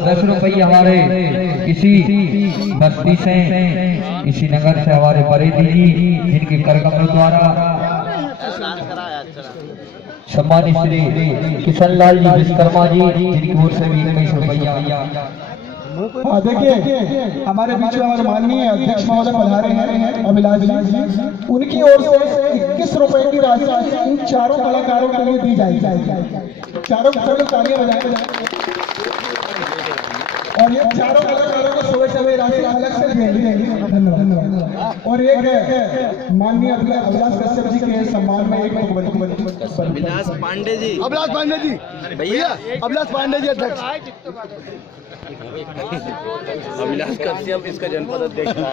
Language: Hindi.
₹10 हमारे इसी बस्ती से, इसी नगर से हमारे बरेली जी, जिनके करकमल द्वारा सम्मानित श्री किशन लाल जी विश्वकर्मा जी, जिनकी ओर से भी ₹21। देखिए हमारे बीच में हमारे माननीय अध्यक्ष महोदय पधारे हैं अभिलाष जी, उनकी ओर से ₹21 की राशि इन चारों कलाकारों के लिए दी जाएगी। चारों तालियां बजाएं और ये चारों कलाकारों को सुबह सुबह राशि अलग से देंगे। धन्यवाद। और एक माननीय अभिलाष कश्यप जी के सम्मान में एक अभिलाष पांडे जी भैया, अभिलाष पांडे जी अध्यक्ष। अभिलाष कश्यप इसका जनपद अध्यक्ष है।